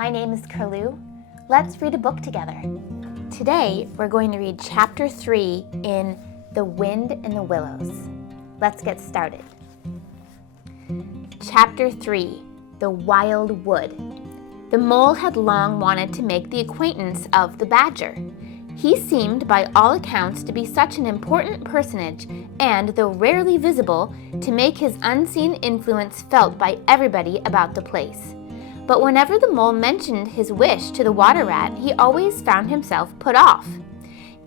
my name is Curloo. Let's read a book together. Today, we're going to read Chapter 3 in The Wind and the Willows. Let's get started. Chapter 3, The Wild Wood. The mole had long wanted to make the acquaintance of the badger. He seemed, by all accounts, to be such an important personage, and, though rarely visible, to make his unseen influence felt by everybody about the place. But whenever the mole mentioned his wish to the water rat, he always found himself put off.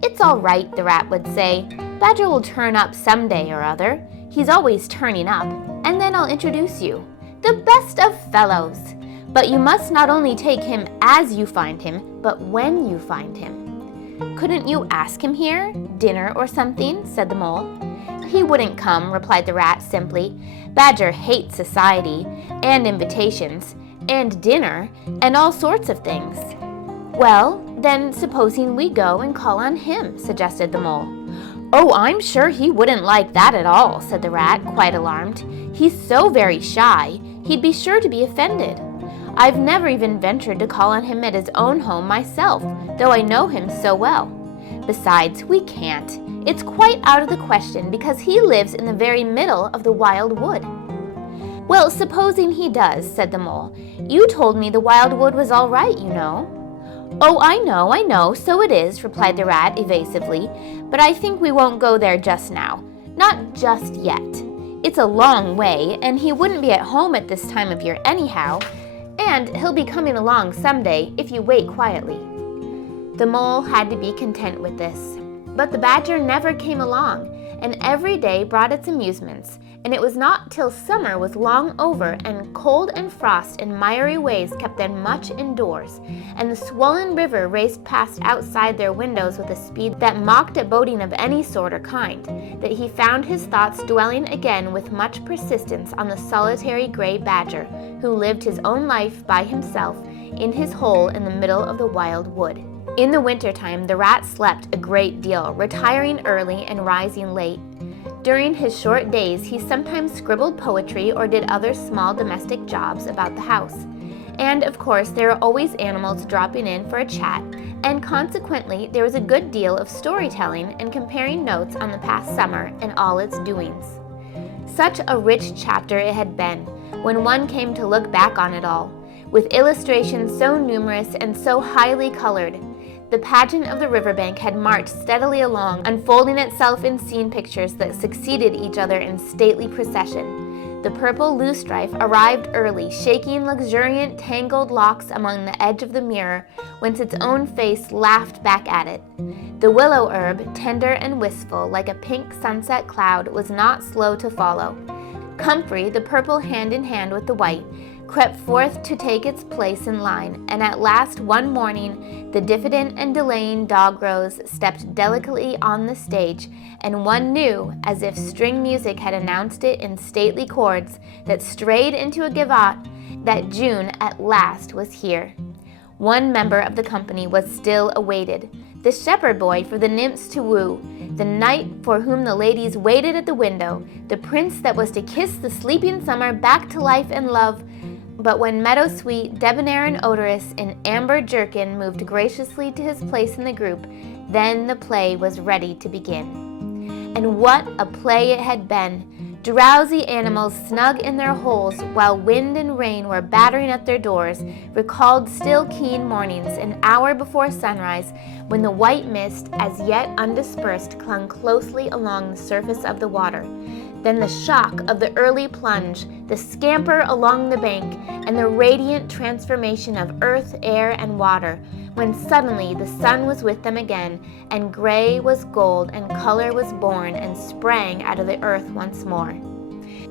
"It's all right," the rat would say. "Badger will turn up some day or other. He's always turning up, and then I'll introduce you. The best of fellows! But you must not only take him as you find him, but when you find him." "Couldn't you ask him here? Dinner or something?" said the mole. "He wouldn't come," replied the rat simply. "Badger hates society, and invitations, and dinner, and all sorts of things." "Well, then supposing we go and call on him," suggested the mole. "Oh, I'm sure he wouldn't like that at all," said the rat, quite alarmed. "He's so very shy, he'd be sure to be offended. I've never even ventured to call on him at his own home myself, though I know him so well. Besides, we can't. It's quite out of the question because he lives in the very middle of the wild wood." "Well, supposing he does," said the mole. "You told me the wild wood was all right, you know." "Oh, I know, so it is," replied the rat evasively. "But I think we won't go there just now. Not just yet. It's a long way, and he wouldn't be at home at this time of year anyhow. And he'll be coming along someday if you wait quietly." The mole had to be content with this. But the badger never came along, and every day brought its amusements, and it was not till summer was long over and cold and frost and miry ways kept them much indoors, and the swollen river raced past outside their windows with a speed that mocked at boating of any sort or kind, that he found his thoughts dwelling again with much persistence on the solitary gray badger, who lived his own life by himself in his hole in the middle of the wild wood. In the wintertime, the rat slept a great deal, retiring early and rising late. During his short days, he sometimes scribbled poetry or did other small domestic jobs about the house. And, of course, there are always animals dropping in for a chat, and consequently, there was a good deal of storytelling and comparing notes on the past summer and all its doings. Such a rich chapter it had been, when one came to look back on it all, with illustrations so numerous and so highly colored. The pageant of the riverbank had marched steadily along, unfolding itself in scene pictures that succeeded each other in stately procession. The purple loosestrife arrived early, shaking luxuriant tangled locks among the edge of the mirror, whence its own face laughed back at it. The willow herb, tender and wistful, like a pink sunset cloud, was not slow to follow. Comfrey, the purple hand in hand with the white, crept forth to take its place in line, and at last one morning the diffident and delaying dog-rose stepped delicately on the stage, and one knew, as if string music had announced it in stately chords that strayed into a gavotte, that June at last was here. One member of the company was still awaited, the shepherd boy for the nymphs to woo, the knight for whom the ladies waited at the window, the prince that was to kiss the sleeping summer back to life and love. But when meadow-sweet, debonair and odorous, in amber jerkin moved graciously to his place in the group, then the play was ready to begin. And what a play it had been! Drowsy animals snug in their holes while wind and rain were battering at their doors recalled still keen mornings, an hour before sunrise, when the white mist, as yet undispersed, clung closely along the surface of the water. Then the shock of the early plunge, the scamper along the bank, and the radiant transformation of earth, air, and water, when suddenly the sun was with them again, and gray was gold, and color was born and sprang out of the earth once more.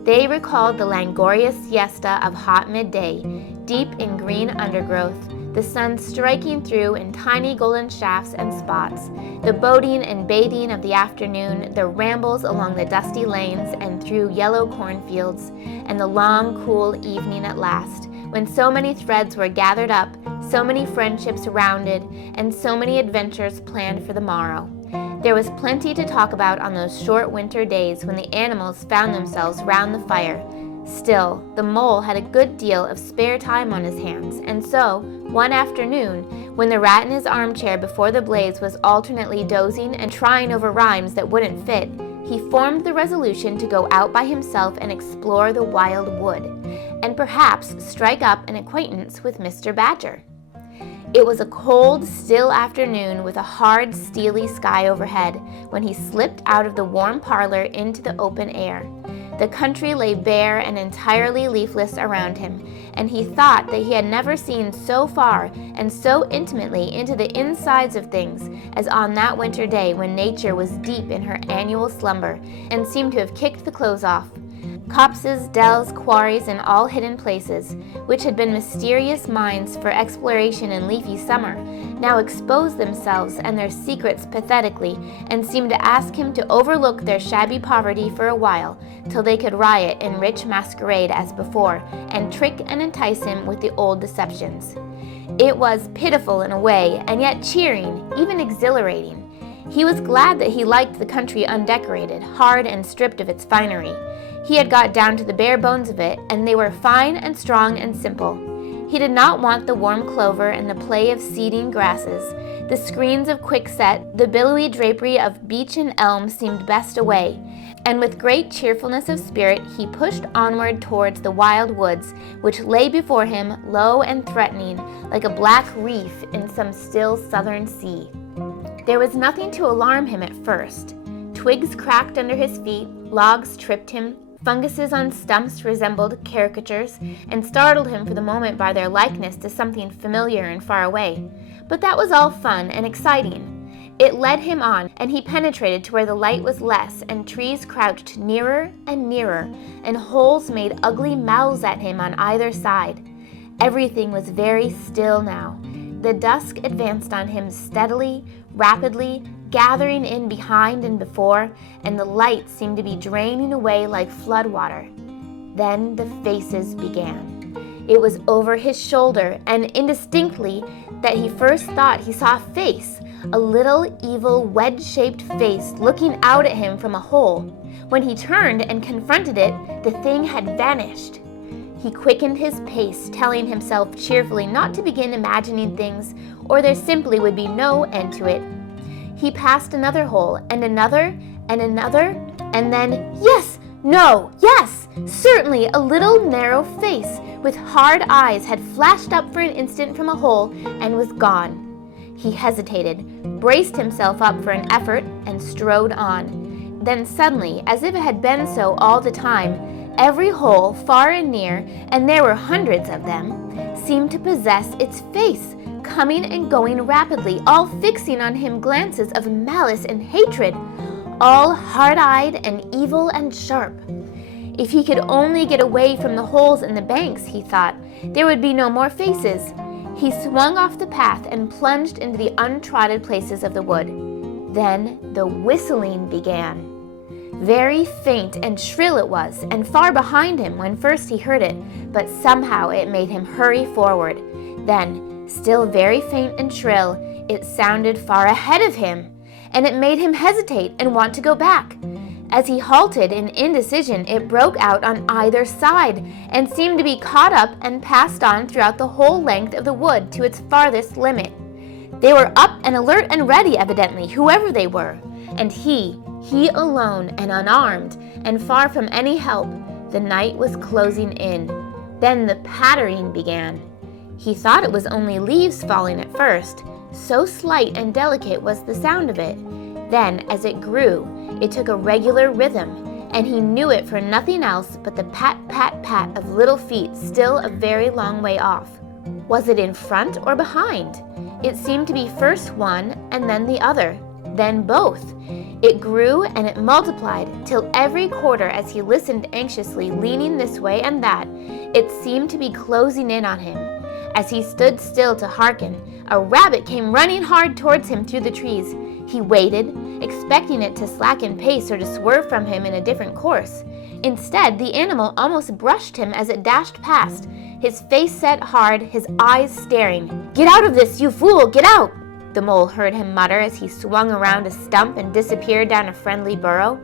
They recalled the languorous siesta of hot midday, deep in green undergrowth, the sun striking through in tiny golden shafts and spots, the boating and bathing of the afternoon, the rambles along the dusty lanes and through yellow cornfields, and the long, cool evening at last, when so many threads were gathered up, so many friendships rounded, and so many adventures planned for the morrow. There was plenty to talk about on those short winter days when the animals found themselves round the fire, Still, the mole had a good deal of spare time on his hands, and so, one afternoon, when the rat in his armchair before the blaze was alternately dozing and trying over rhymes that wouldn't fit, he formed the resolution to go out by himself and explore the wild wood, and perhaps strike up an acquaintance with Mr. Badger. It was a cold, still afternoon with a hard, steely sky overhead when he slipped out of the warm parlor into the open air. The country lay bare and entirely leafless around him, and he thought that he had never seen so far and so intimately into the insides of things as on that winter day when nature was deep in her annual slumber and seemed to have kicked the clothes off. Copses, dells, quarries, and all hidden places, which had been mysterious mines for exploration in leafy summer, now exposed themselves and their secrets pathetically, and seemed to ask him to overlook their shabby poverty for a while, till they could riot in rich masquerade as before, and trick and entice him with the old deceptions. It was pitiful in a way, and yet cheering, even exhilarating. He was glad that he liked the country undecorated, hard and stripped of its finery. He had got down to the bare bones of it, and they were fine and strong and simple. He did not want the warm clover and the play of seeding grasses. The screens of quickset, the billowy drapery of beech and elm seemed best away, and with great cheerfulness of spirit he pushed onward towards the wild woods, which lay before him low and threatening, like a black reef in some still southern sea. There was nothing to alarm him at first. Twigs cracked under his feet, logs tripped him, funguses on stumps resembled caricatures, and startled him for the moment by their likeness to something familiar and far away. But that was all fun and exciting. It led him on, and he penetrated to where the light was less, and trees crouched nearer and nearer, and holes made ugly mouths at him on either side. Everything was very still now. The dusk advanced on him steadily, rapidly, gathering in behind and before, and the light seemed to be draining away like floodwater. Then the faces began. It was over his shoulder, and indistinctly that he first thought he saw a face, a little evil wedge-shaped face looking out at him from a hole. When he turned and confronted it, the thing had vanished. He quickened his pace, telling himself cheerfully not to begin imagining things, or there simply would be no end to it. He passed another hole, and another, and another, and then, yes, no, yes, certainly a little narrow face with hard eyes had flashed up for an instant from a hole and was gone. He hesitated, braced himself up for an effort, and strode on. Then suddenly, as if it had been so all the time, every hole, far and near, and there were hundreds of them, seemed to possess its face, coming and going rapidly, all fixing on him glances of malice and hatred, all hard-eyed and evil and sharp. If he could only get away from the holes in the banks, he thought, there would be no more faces. He swung off the path and plunged into the untrodden places of the wood. Then the whistling began. Very faint and shrill it was, and far behind him when first he heard it, but somehow it made him hurry forward. Then, still very faint and shrill, it sounded far ahead of him, and it made him hesitate and want to go back. As he halted in indecision, it broke out on either side, and seemed to be caught up and passed on throughout the whole length of the wood to its farthest limit. They were up and alert and ready, evidently, whoever they were, and he alone and unarmed, and far from any help. The night was closing in. Then the pattering began. He thought it was only leaves falling at first, so slight and delicate was the sound of it. Then, as it grew, it took a regular rhythm, and he knew it for nothing else but the pat, pat, pat of little feet still a very long way off. Was it in front or behind? It seemed to be first one and then the other, then both. It grew and it multiplied, till every quarter as he listened anxiously, leaning this way and that, it seemed to be closing in on him. As he stood still to hearken, a rabbit came running hard towards him through the trees. He waited, expecting it to slacken pace or to swerve from him in a different course. Instead, the animal almost brushed him as it dashed past, his face set hard, his eyes staring. "Get out of this, you fool, get out!" the mole heard him mutter as he swung around a stump and disappeared down a friendly burrow.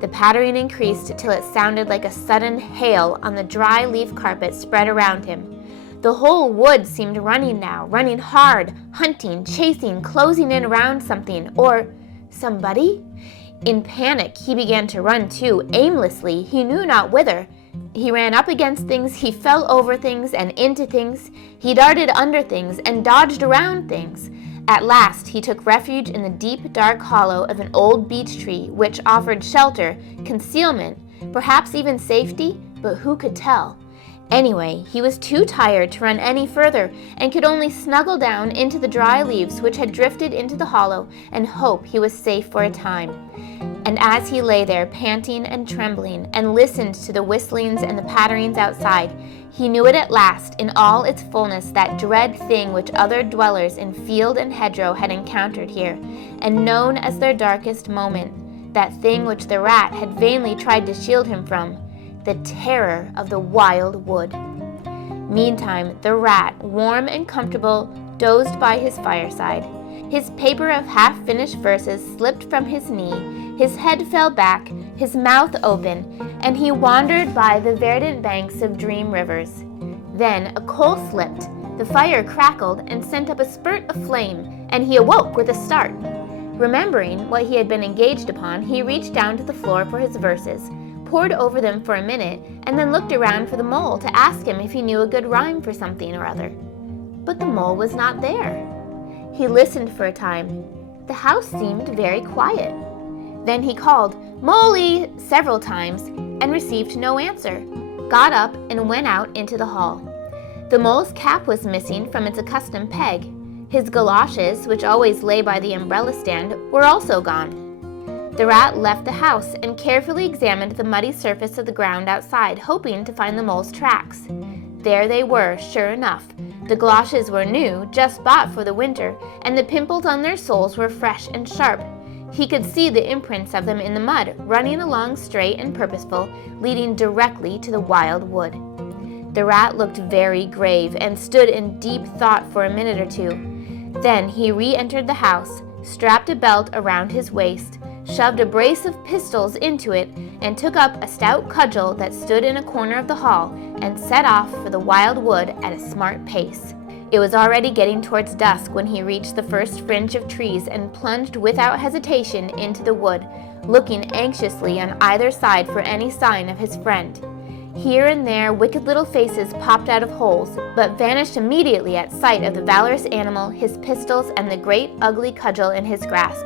The pattering increased till it sounded like a sudden hail on the dry leaf carpet spread around him. The whole wood seemed running now, running hard, hunting, chasing, closing in around something or somebody. In panic, he began to run too, aimlessly, he knew not whither. He ran up against things, he fell over things and into things, he darted under things and dodged around things. At last, he took refuge in the deep, dark hollow of an old beech tree, which offered shelter, concealment, perhaps even safety, but who could tell? Anyway, he was too tired to run any further and could only snuggle down into the dry leaves which had drifted into the hollow and hope he was safe for a time. And as he lay there panting and trembling and listened to the whistlings and the patterings outside, he knew it at last in all its fullness, that dread thing which other dwellers in field and hedgerow had encountered here, and known as their darkest moment, that thing which the rat had vainly tried to shield him from, the terror of the wild wood. Meantime, the rat, warm and comfortable, dozed by his fireside. His paper of half-finished verses slipped from his knee, his head fell back, his mouth open, and he wandered by the verdant banks of dream rivers. Then a coal slipped, the fire crackled and sent up a spurt of flame, and he awoke with a start. Remembering what he had been engaged upon, he reached down to the floor for his verses, pored over them for a minute, and then looked around for the mole to ask him if he knew a good rhyme for something or other. But the mole was not there. He listened for a time. The house seemed very quiet. Then he called, "Molly," several times, and received no answer, got up and went out into the hall. The mole's cap was missing from its accustomed peg. His galoshes, which always lay by the umbrella stand, were also gone. The rat left the house and carefully examined the muddy surface of the ground outside, hoping to find the mole's tracks. There they were, sure enough. The galoshes were new, just bought for the winter, and the pimples on their soles were fresh and sharp. He could see the imprints of them in the mud, running along straight and purposeful, leading directly to the wild wood. The rat looked very grave and stood in deep thought for a minute or two. Then he re-entered the house, strapped a belt around his waist, shoved a brace of pistols into it, and took up a stout cudgel that stood in a corner of the hall, and set off for the wild wood at a smart pace. It was already getting towards dusk when he reached the first fringe of trees and plunged without hesitation into the wood, looking anxiously on either side for any sign of his friend. Here and there wicked little faces popped out of holes, but vanished immediately at sight of the valorous animal, his pistols, and the great ugly cudgel in his grasp.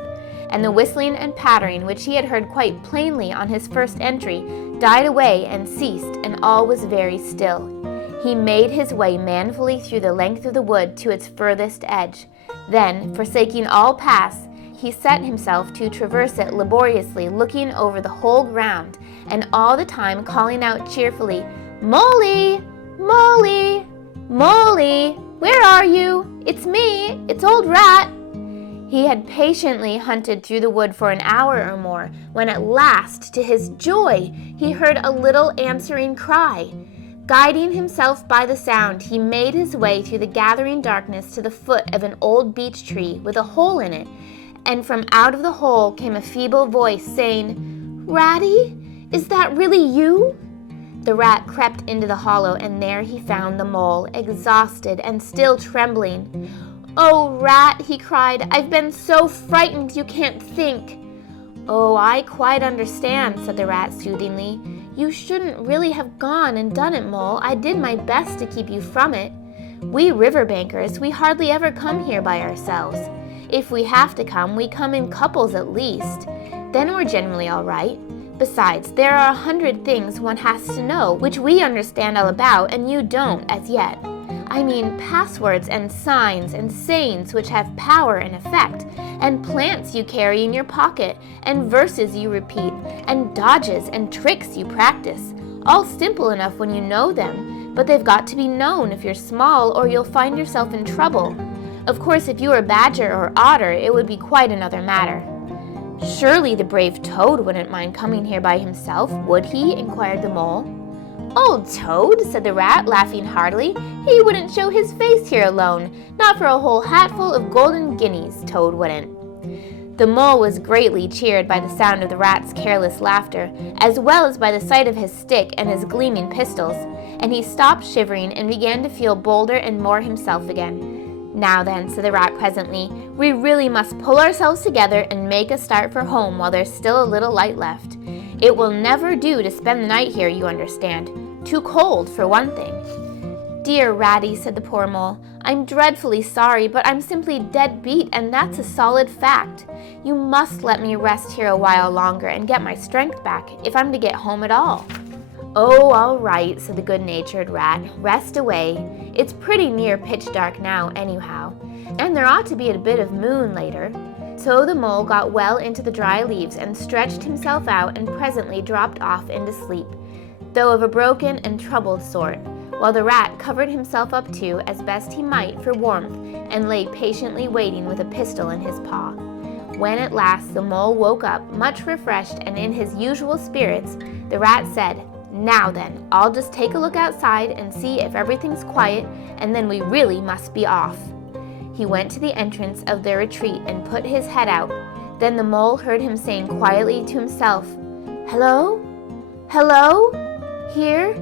And the whistling and pattering, which he had heard quite plainly on his first entry, died away and ceased, and all was very still. He made his way manfully through the length of the wood to its furthest edge. Then, forsaking all paths, he set himself to traverse it laboriously, looking over the whole ground, and all the time calling out cheerfully, "Molly! Molly! Molly! Where are you? It's me! It's old Rat!" He had patiently hunted through the wood for an hour or more, when at last, to his joy, he heard a little answering cry. Guiding himself by the sound, he made his way through the gathering darkness to the foot of an old beech tree with a hole in it, and from out of the hole came a feeble voice saying, "Ratty, is that really you?" The rat crept into the hollow, and there he found the mole, exhausted and still trembling. "Oh, Rat," he cried, "I've been so frightened you can't think." "Oh, I quite understand," said the rat soothingly. "You shouldn't really have gone and done it, Mole. I did my best to keep you from it. We riverbankers, we hardly ever come here by ourselves. If we have to come, we come in couples at least. Then we're generally all right. Besides, there are 100 things one has to know, which we understand all about and you don't as yet. I mean passwords and signs and sayings which have power and effect, and plants you carry in your pocket, and verses you repeat, and dodges and tricks you practice. All simple enough when you know them, but they've got to be known if you're small or you'll find yourself in trouble. Of course, if you were badger or otter, it would be quite another matter." "Surely the brave Toad wouldn't mind coming here by himself, would he?" inquired the mole. "Old Toad," said the rat, laughing heartily. "He wouldn't show his face here alone. Not for a whole hatful of golden guineas, Toad wouldn't." The mole was greatly cheered by the sound of the rat's careless laughter, as well as by the sight of his stick and his gleaming pistols, and he stopped shivering and began to feel bolder and more himself again. "Now then," said the rat presently, "we really must pull ourselves together and make a start for home while there's still a little light left. It will never do to spend the night here, you understand. Too cold, for one thing." "Dear Ratty," said the poor mole, "I'm dreadfully sorry, but I'm simply dead beat, and that's a solid fact. You must let me rest here a while longer and get my strength back, if I'm to get home at all." "Oh, all right," said the good-natured rat. "Rest away. It's pretty near pitch dark now, anyhow, and there ought to be a bit of moon later." So the mole got well into the dry leaves and stretched himself out and presently dropped off into sleep, though of a broken and troubled sort, while the rat covered himself up too as best he might for warmth and lay patiently waiting with a pistol in his paw. When at last the mole woke up, much refreshed and in his usual spirits, the rat said, "Now then, I'll just take a look outside and see if everything's quiet, and then we really must be off." He went to the entrance of their retreat and put his head out. Then the mole heard him saying quietly to himself, "Hello? Hello? Here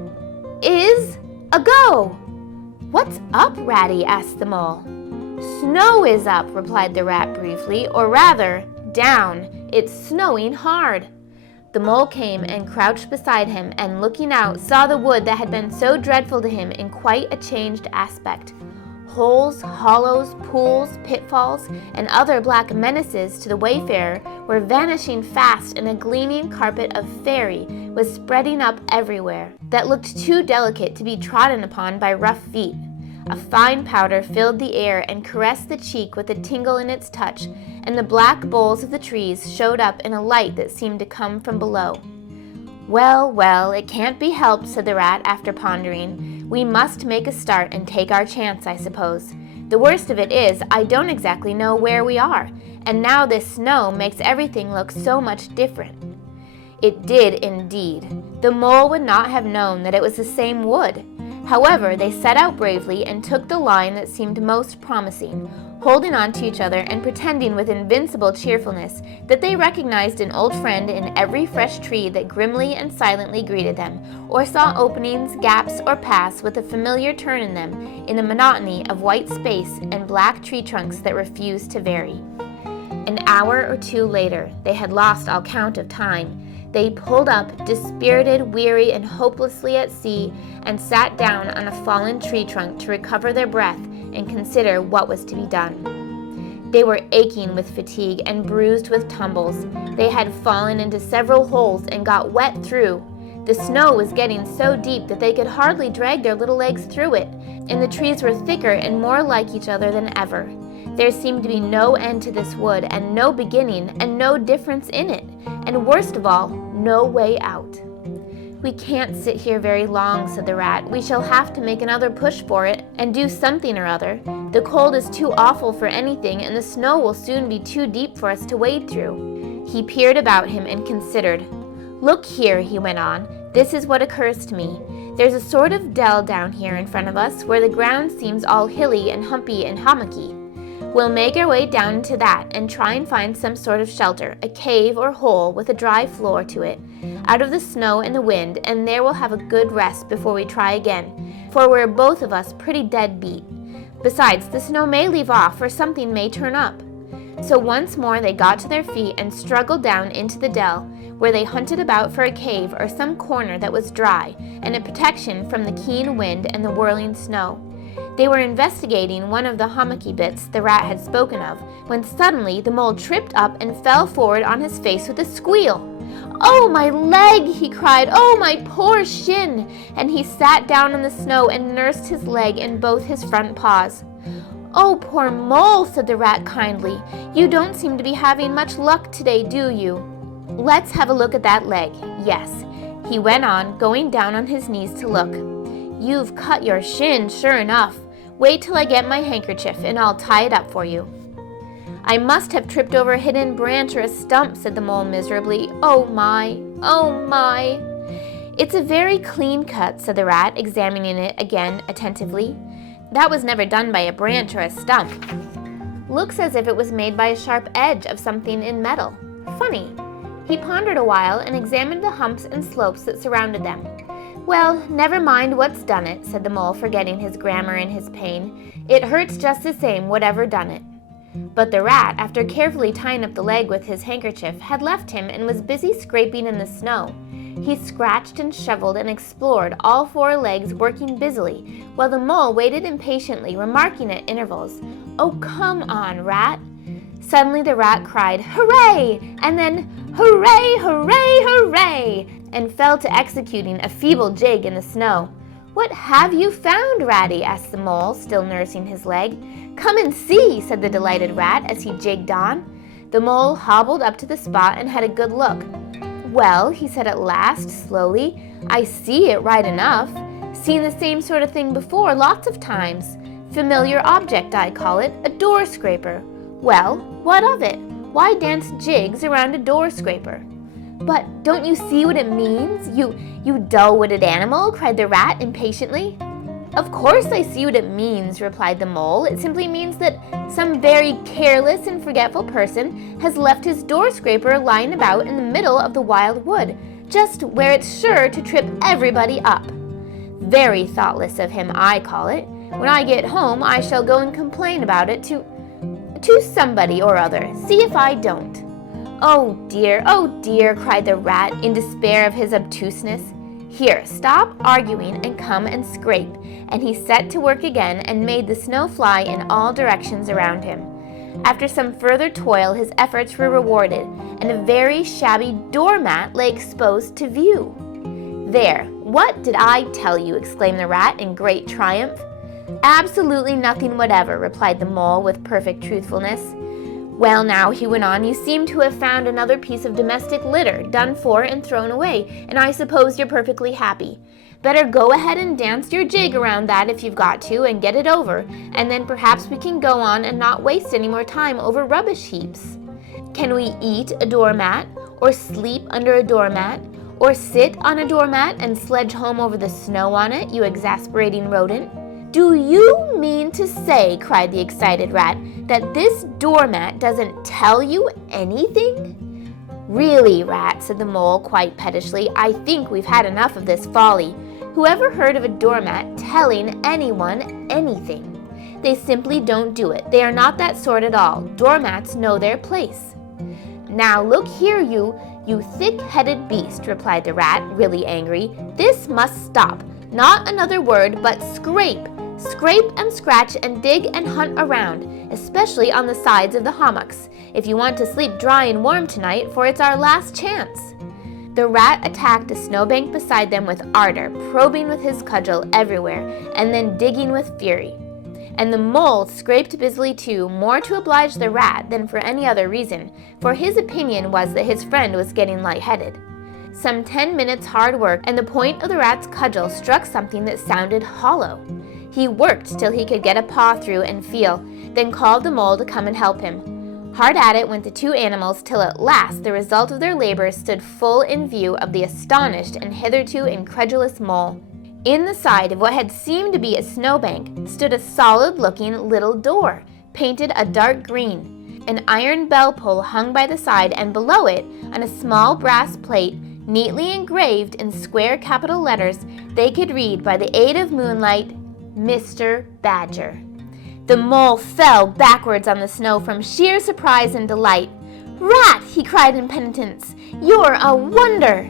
is a go!" "What's up, Ratty?" asked the mole. "Snow is up," replied the rat briefly, "or rather, down. It's snowing hard." The mole came and crouched beside him, and looking out, saw the wood that had been so dreadful to him in quite a changed aspect. Holes, hollows, pools, pitfalls, and other black menaces to the wayfarer were vanishing fast, and a gleaming carpet of fairy was spreading up everywhere that looked too delicate to be trodden upon by rough feet. A fine powder filled the air and caressed the cheek with a tingle in its touch, and the black boles of the trees showed up in a light that seemed to come from below. "Well, well, it can't be helped," said the rat after pondering. "We must make a start and take our chance, I suppose. The worst of it is, I don't exactly know where we are, and now this snow makes everything look so much different." It did indeed. The mole would not have known that it was the same wood. However, they set out bravely and took the line that seemed most promising, holding on to each other and pretending with invincible cheerfulness that they recognized an old friend in every fresh tree that grimly and silently greeted them, or saw openings, gaps, or paths with a familiar turn in them in the monotony of white space and black tree trunks that refused to vary. An hour or two later, they had lost all count of time. They pulled up, dispirited, weary, and hopelessly at sea, and sat down on a fallen tree trunk to recover their breath and consider what was to be done. They were aching with fatigue and bruised with tumbles. They had fallen into several holes and got wet through. The snow was getting so deep that they could hardly drag their little legs through it, and the trees were thicker and more like each other than ever. There seemed to be no end to this wood, and no beginning, and no difference in it, and worst of all, no way out. "We can't sit here very long," said the rat. "We shall have to make another push for it, and do something or other. The cold is too awful for anything, and the snow will soon be too deep for us to wade through." He peered about him and considered. "Look here," he went on, "this is what occurs to me. There's a sort of dell down here in front of us, where the ground seems all hilly and humpy and hummocky. We'll make our way down into that and try and find some sort of shelter, a cave or hole with a dry floor to it, out of the snow and the wind, and there we'll have a good rest before we try again, for we're both of us pretty dead beat. Besides, the snow may leave off or something may turn up." So once more they got to their feet and struggled down into the dell, where they hunted about for a cave or some corner that was dry and a protection from the keen wind and the whirling snow. They were investigating one of the hummocky bits the rat had spoken of, when suddenly the mole tripped up and fell forward on his face with a squeal. "Oh, my leg!" he cried. "Oh, my poor shin!" And he sat down on the snow and nursed his leg in both his front paws. "Oh, poor mole," said the rat kindly. "You don't seem to be having much luck today, do you? Let's have a look at that leg. Yes," he went on, going down on his knees to look. "You've cut your shin, sure enough. Wait till I get my handkerchief, and I'll tie it up for you." "I must have tripped over a hidden branch or a stump," said the mole miserably. "Oh my, oh my." "It's a very clean cut," said the rat, examining it again attentively. "That was never done by a branch or a stump." Looks as if it was made by a sharp edge of something in metal. Funny. He pondered a while and examined the humps and slopes that surrounded them. Well, never mind what's done it, said the mole, forgetting his grammar in his pain. It hurts just the same, whatever done it. But the rat, after carefully tying up the leg with his handkerchief, had left him and was busy scraping in the snow. He scratched and shoveled and explored, all four legs working busily, while the mole waited impatiently, remarking at intervals, "Oh, come on, rat." Suddenly the rat cried, "Hooray!" and then, "Hooray, hooray, hooray!" and fell to executing a feeble jig in the snow. "What have you found, Ratty?" asked the mole, still nursing his leg. "Come and see," said the delighted rat as he jigged on. The mole hobbled up to the spot and had a good look. "Well," he said at last, slowly, "I see it right enough. Seen the same sort of thing before, lots of times. Familiar object, I call it, a door scraper. Well, what of it? Why dance jigs around a door scraper?" "But don't you see what it means, you dull-witted animal?" cried the rat impatiently. "Of course I see what it means," replied the mole. "It simply means that some very careless and forgetful person has left his door scraper lying about in the middle of the wild wood, just where it's sure to trip everybody up. Very thoughtless of him, I call it. When I get home, I shall go and complain about it to somebody or other. See if I don't." Oh dear, cried the rat in despair of his obtuseness. "Here, stop arguing and come and scrape." And he set to work again and made the snow fly in all directions around him. After some further toil, his efforts were rewarded, and a very shabby doormat lay exposed to view. "There, what did I tell you?" exclaimed the rat in great triumph. "Absolutely nothing whatever," replied the mole with perfect truthfulness. "Well now," he went on, "you seem to have found another piece of domestic litter, done for and thrown away, and I suppose you're perfectly happy. Better go ahead and dance your jig around that if you've got to, and get it over, and then perhaps we can go on and not waste any more time over rubbish heaps. Can we eat a doormat, or sleep under a doormat, or sit on a doormat and sledge home over the snow on it, you exasperating rodent?" "Do you mean to say," cried the excited rat, "that this doormat doesn't tell you anything?" "Really, rat," said the mole quite pettishly, "I think we've had enough of this folly. Whoever heard of a doormat telling anyone anything? They simply don't do it. They are not that sort at all. Doormats know their place." "Now look here, you thick-headed beast," replied the rat, really angry. "This must stop. Not another word, but scrape. Scrape and scratch and dig and hunt around, especially on the sides of the hummocks, if you want to sleep dry and warm tonight, for it's our last chance." The rat attacked a snowbank beside them with ardor, probing with his cudgel everywhere, and then digging with fury. And the mole scraped busily too, more to oblige the rat than for any other reason, for his opinion was that his friend was getting lightheaded. Some 10 minutes' hard work, and the point of the rat's cudgel struck something that sounded hollow. He worked till he could get a paw through and feel, then called the mole to come and help him. Hard at it went the two animals till at last the result of their labors stood full in view of the astonished and hitherto incredulous mole. In the side of what had seemed to be a snowbank stood a solid-looking little door, painted a dark green. An iron bell pull hung by the side, and below it, on a small brass plate, neatly engraved in square capital letters, they could read by the aid of moonlight, "Mr. Badger." The mole fell backwards on the snow from sheer surprise and delight. "Rat," he cried in penitence, "you're a wonder!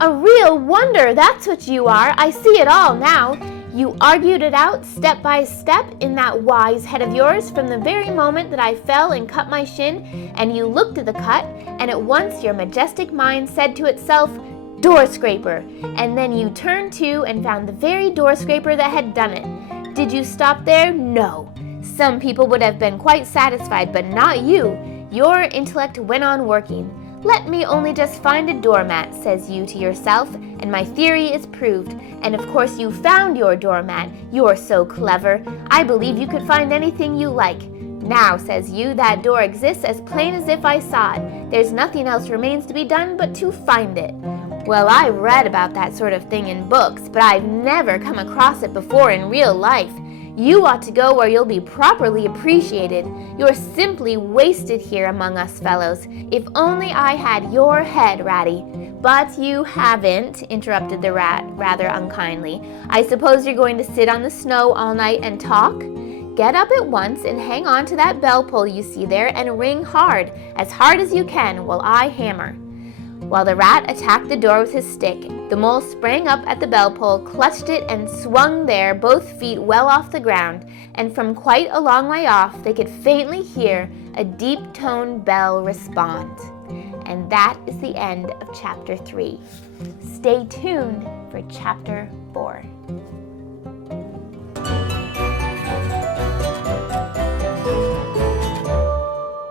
A real wonder, that's what you are. I see it all now. You argued it out step by step in that wise head of yours from the very moment that I fell and cut my shin, and you looked at the cut, and at once your majestic mind said to itself, 'Door scraper,' and then you turned to and found the very door scraper that had done it. Did you stop there? No. Some people would have been quite satisfied, but not you. Your intellect went on working. 'Let me only just find a doormat,' says you to yourself, and my theory is proved. And of course you found your doormat. You're so clever. I believe you could find anything you like. Now, says you, that door exists as plain as if I saw it. There's nothing else remains to be done but to find it. Well, I've read about that sort of thing in books, but I've never come across it before in real life. You ought to go where you'll be properly appreciated. You're simply wasted here among us fellows. If only I had your head, Ratty." "But you haven't," interrupted the rat rather unkindly. "I suppose you're going to sit on the snow all night and talk? Get up at once and hang on to that bell pull you see there and ring hard as you can, while I hammer." While the rat attacked the door with his stick, the mole sprang up at the bell pull, clutched it, and swung there, both feet well off the ground, and from quite a long way off they could faintly hear a deep-toned bell respond. And that is the end of Chapter 3. Stay tuned for Chapter 4.